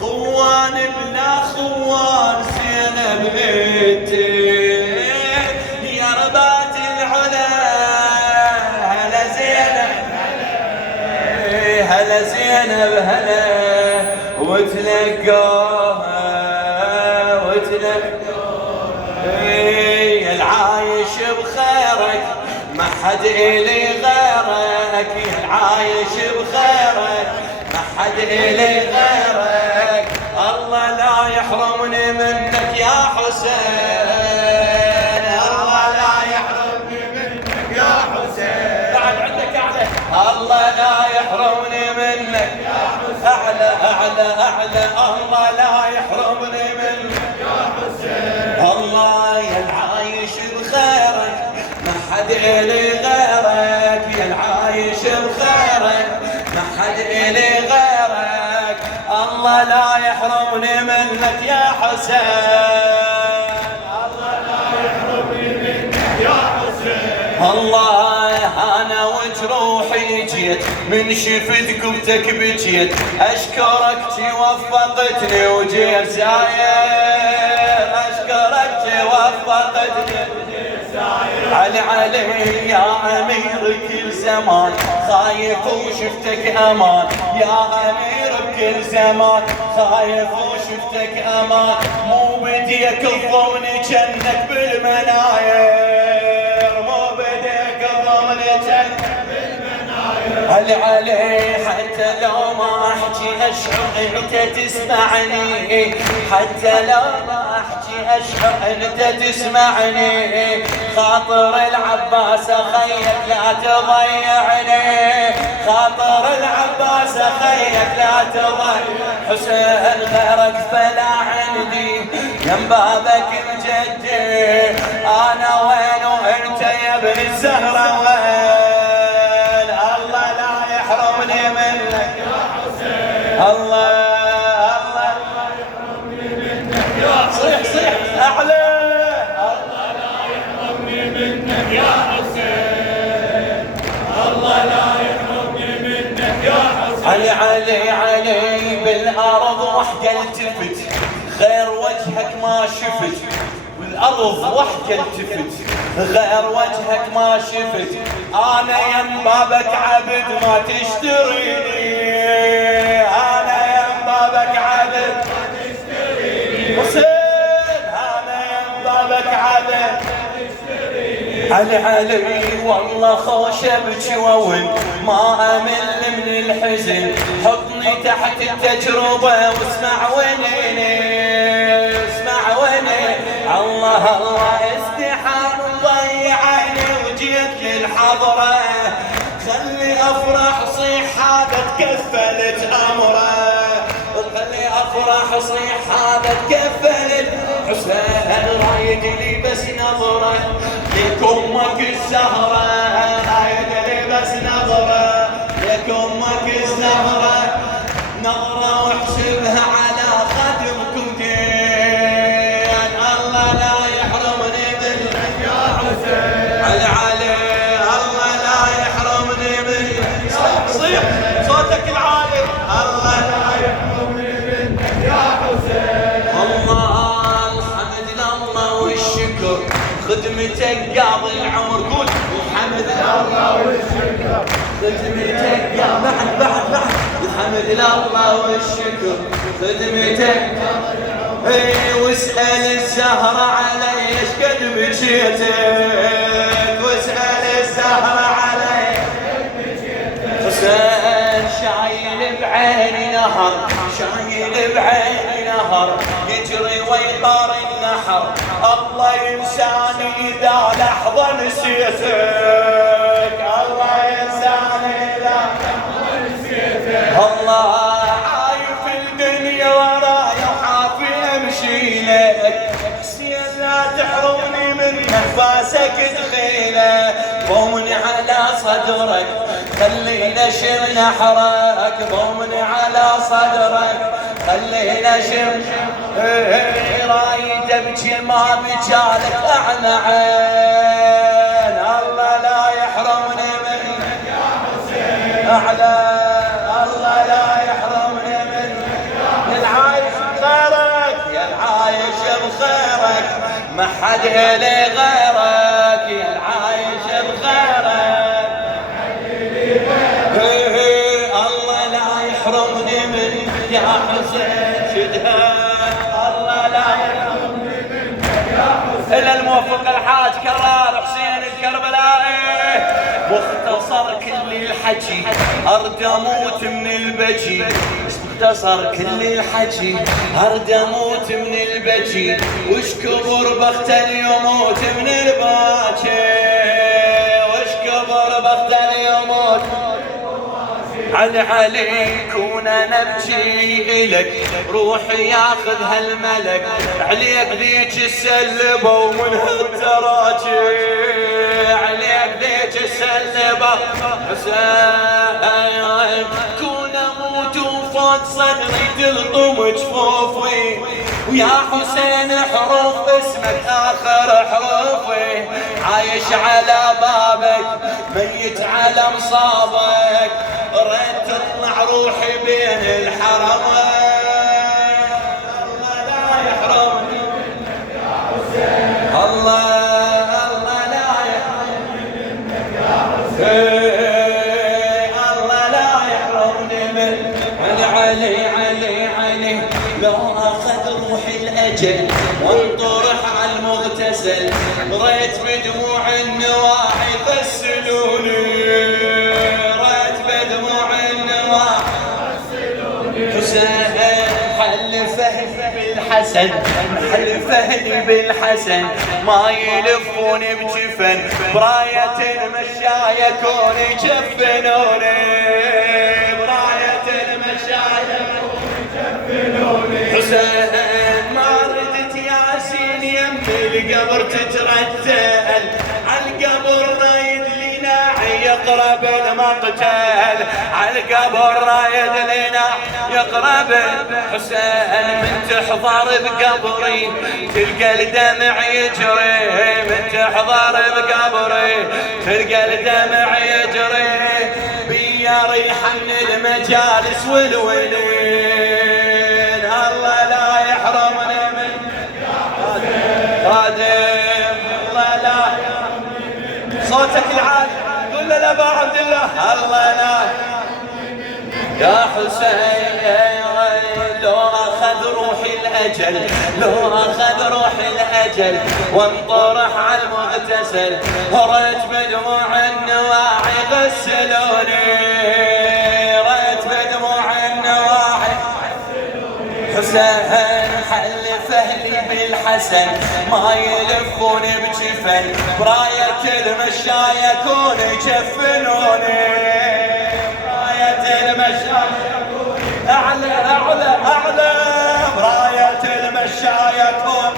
خوان بلا خوان زينب انتي يا ربات العلا هلا زينب هلا زينب هلا وتلقاها العايش بخيرك ما حد إلي غيرك يا العايش بخيرك ما حد إلي غيرك الله لا يحرمني منك يا حسين الله لا يحرمني منك يا حسين بعد عندك أعلى الله لا يحرمني منك يا حسين أعلى أعلى أعلى الله لا يحرمني منك يا حسين الله يا العايش بخيرك ما حد إلي غيرك يا العايش بخيرك ما حد إلي غيرك الله لا يحرمني منك يا حسين الله لا يحرمني منك يا حسين الله أنا وجروحي جيت من شفت قبتك بجيت أشكرك توفقتني وجيت زاير أشكرك توفقتني علي يا أمير كل زمان خايف وشفتك أمان يا أمير بكل زمان خايف وشفتك أمان مو بديك الضمن جنك بالمناير مو بديك الضمن جنك بالمناير علي حتى لو ما أحكي أشعر أنت تسمعني حتى لو ما أحكي أشعر أنت تسمعني خاطر العباس أخيك لا تضيعني خاطر العباس أخيك لا تضيعني حسين غيرك فلا عندي يم بابك مجدي أنا وين وأنت يا ابن الزهرة وين الله لا يحرمني منك يا حسين الله الله لا يحرمني منك يا حسين صيح صيح أعلى الله لا يحرمني منك يا حسين الله لا يحرمني منك يا حسين علي بالأرض وحدة التفت غير وجهك ما شفت بالأرض وحدة التفت غير وجهك ما شفت أنا يم بابك عبد ما تشتريني أنا يم بابك عبد ما تشتريني حسين أنا يم بابك عبد ما تشتريني علي والله خوش ابكي واول ما امل من الحزن حطني تحت التجربة واسمع ويني اسمع ويني الله الله استحال ضيعني وجيت للحضرة خلي افرح صيح هذا تكفلت امره خلي افرح صيح هذا تكفلت حسين رايد لي بس نظره لك امك الزهره رايد لي بس نظره لك امك الزهره نظره واحسبها على خدمكم دين الله لا يحرمني منك يا حسين علي الله لا يحرمني منك صيح صوتك العالي الله لا يحرمني منك يا حسين الله الحمد لله والشكر خدمتك قاضي العمر قول الحمد لله والشكر خدمتك بعد الحمد لله والشكر خدمتك واسأل الزهرة علي ايش قد بجيتك واسأل الزهرة علي حسين شايل بعيني نهر شايل بعيني نهر يجري ويطار النحر الله ينساني إذا لحظة نسيتك الله ينساني إذا لحظة نسيتك الله عايف الدنيا وراي وحافي أمشي لك حسين لا تحرمني من نفاسك دخيله ضمني على صدرك خلينا شر نحرك ضمني على صدرك خلينا شر رايد ابكي ما بجالك اعلى عين الله لا يحرمني منك يا حسين اعلى الله لا يحرمني ما حد إلي غيرك يا العايش بخيرك. الله لا يحرمني منك يا حسين شدهان، الله لا يحرمني منك يا حسين. إلا الموفق الحاج كرار حسين الكربلائي. مختصر كل الحكي أرد أموت من البكي، مختصر كل الحكي أرد أموت من البكي، وش كبر بختل يموت من الباكي، وش كبر بختل يموت. علي كون نبكي إلك روحي ياخذها الملك، عليك ذيك السلبة ومنها التراجي، عليك ذيك السلبة حسين. كون اموت وفوق صدري تلطم جفوفي، ويا حسين حروف اسمك اخر حروفي، عايش على بابك ميت على مصابك، ريت تطلع روحي بين الحرمين. الله لا يحرمني منك يا حسين، الله لا يحرمني منك يا حسين، الله لا يحرمني منك. علي لو اخذ روحي الاجل وانطرح على المغتسل، ريت بدموع النواحي غسلوني، ريت بدموع النواحي غسلوني. حسين حل فهدي بالحسن، حل فهدي بالحسن، ما يلفوني بجفن، براية المشاية كون يجفنوني، براية المشاية كون يجفنوني. حسين ما ردت ياسين يم القبر تترتل، عالقبر رايد لي ناعي يقرب المقتل، عالقبر رايد لي ناعي يقرب. حسين من تحضر بقبري تلقى الدمع يجري، من تحضر بقبري تلقى الدمع يجري، بيا ريحة من المجالس والولين. الله لا يحرمني منك يا حسين خادم، الله لا يحرمني منك. صوتك العالي قل له لأبا عبد الله، الله لا يا حسين. لو أخذ روحي الأجل، لو أخذ روحي الأجل وانطرح على المغتسل، ريت بدموع النواعي غسلوني، ريت بدموع النواعي غسلوني. حسين حل فهلي بالحسن، ما يلفوني بجفن، براية المشاية كون يجفنوني، براية المشاية أعلى أعلى أعلى، براية المشاية كون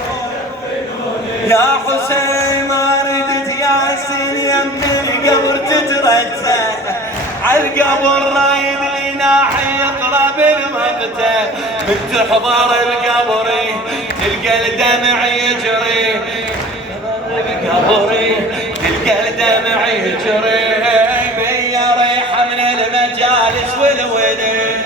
يا حسين. ما ردت ياسين يم القبر تترتل، عالقبر رايد لي ناحي يقرب المقتل، من تحضر القبر تلقى الدمع يجري، بقبري تلقى الدمع يجري، بيا ريحة من المجالس والولين.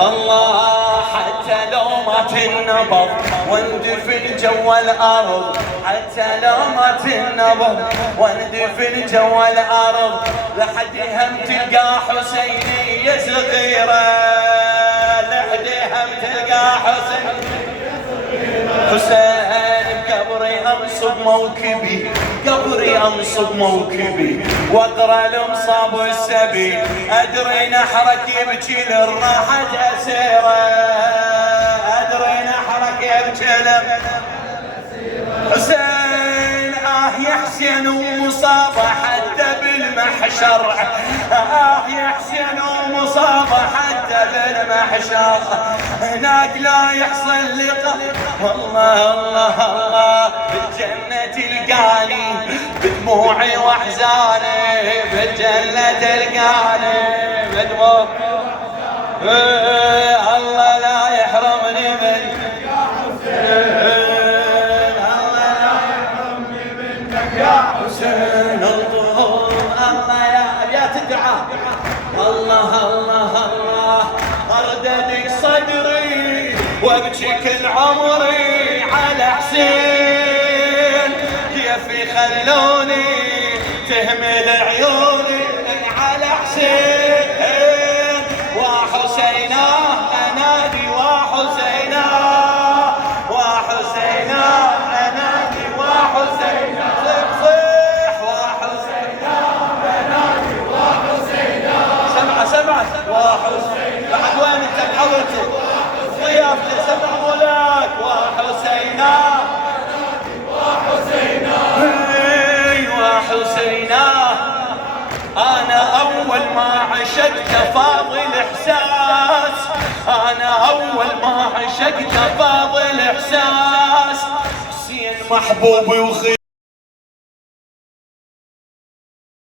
الله حتى لو ما تنبض واندفن جوا الارض، حتى لو ما تنبض واندفن جوا الارض، لحد هم تلقى حسينية صغيرة، لحد هم تلقى حسينية صغيرة. حسين بقبري انصب موكبي، قبري انصب موكبي، واقرا المصاب السبي، ادري نحرك يبكي للراحة اسيره، ادري نحرك يبكي حسين. يا حسين ومصاب حتى بالمحشر، يا حسين ومصاب حتى بالمحشر، هناك لا يحصل لقاء. والله الله الله بالجنة تلقاني، بدموعي واحزاني بالجنة تلقاني، بدموعي الله لا يحرمني منك يا حسين، الله لا يحرمني منك يا حسين. الظهور الله يا تدعى، الله الله الله ارددك صدري وابكي كل عمري على حسين كيف خلوني تهمل عيوني على حسين وحسينا انادي وحسينا وحسينا انادي وحسينا صيح وحسينا انادي وحسينا سمعة وحسينا بعد وين انت بحضرتك ضيافتي سمع مولاك وحسينا وحسينا وحسينا أنا أول ما عشقت فاضل إحساس أنا أول ما عشقت فاضل إحساس حسين محبوبي وخير